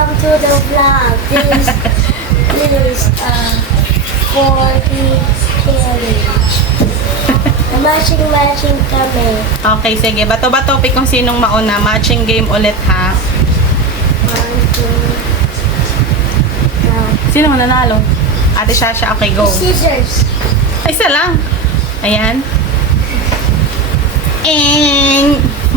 Welcome to the vlog. This is 40 challenge. Matching kami. Okay, sige. Bato-bato pick kung sinong mauna. Matching game ulit, ha? 1, 2, Sino mananalo? Ate Shasha, okay, go. scissors. Isa lang. Ayan.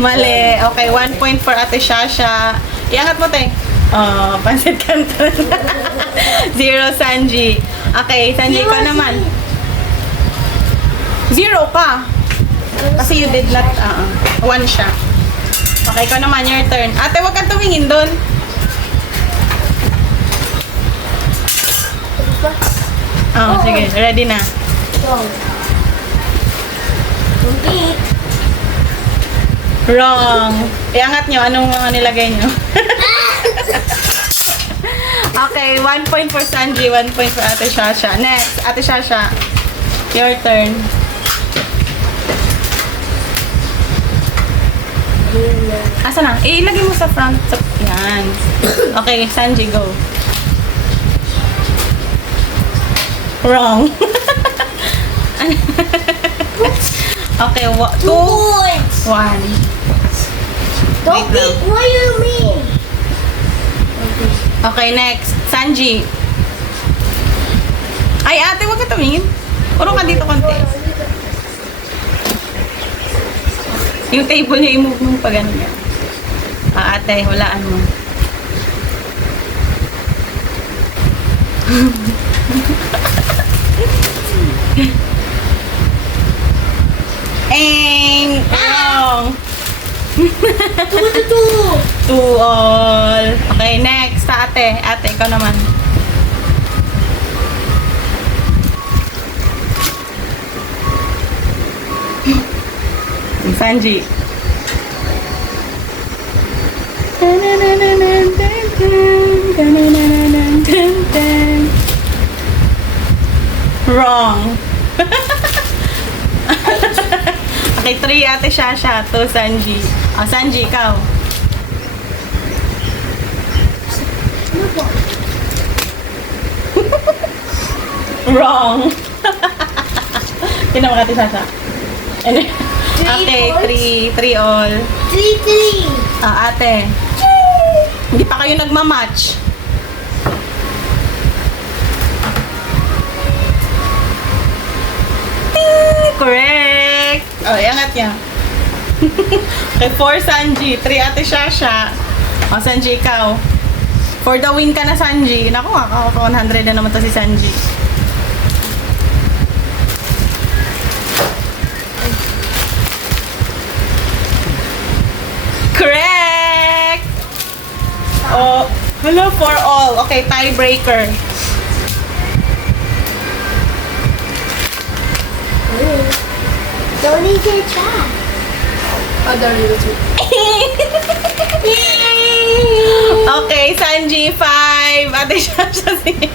Mali. Okay, 1 point for Ate Shasha. Iangat mo, te. Oh, pansit canton. 0, Sanji. Okay, Sanji, ikaw naman. 0 ka. Kasi you did not, 1 siya. Okay, ikaw naman, your turn. Ate, wag kang tumingin doon. Oh, sige, ready na. Go. Repeat. Wrong. Iangat nyo, anong mga nilagay nyo? Okay, 1 point for Sanji, 1 point for Ate Shasha. Next, Ate Shasha, your turn. Asa na? Ilagay mo sa front. Yan. Okay, Sanji, go. Wrong. Okay, 2, 1. Points. Don't Wait beat. lang. What do you mean? Okay, next. Sanji. Ay, ate, wag ka tumingin. Puro ka dito konti. Yung table niya, i-move mo pa ganyan. Ate, walaan mo. Wrong. 2. 2 all. Okay, next. Sa ate. Ate, ikaw naman. Sanji. Wrong. Okay, 3 Ate Shasha, 2 Sanji. Sanji, ikaw. Wrong. Tingnan mo Ate Shasha. Okay, 3 all. 3. Ate. Hindi pa kayo nagmamatch. Ting! Correct! Oh, iangat niya. Okay, 4 Sanji, 3 Ate Shasha. Sanji, ikaw. For the win ka na, Sanji. Naku, 100 na naman to si Sanji. Correct! Oh, hello for all. Okay, tiebreaker. Don't need to chat. Okay, Sanji, 5. Ate Shasha, 0.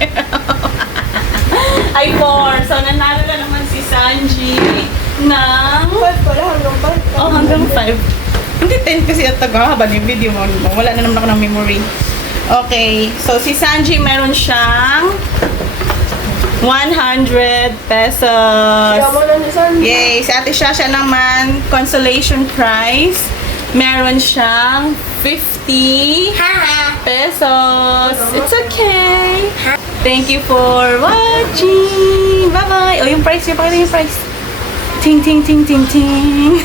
Ay, 4. So, nanalo na naman si Sanji ng... Oh, hanggang 5. Hindi 10 kasi at tagahaba yung video mo. Wala na naman ako ng memory. Okay, so si Sanji meron siyang 100 pesos. Yay! Si Ate Shasha naman, consolation prize. Meron siyang 50 pesos. It's okay. Thank you for watching. Bye-bye. Oh, yung price. Yung pakita yung price. Ting, ting, ting, ting, ting.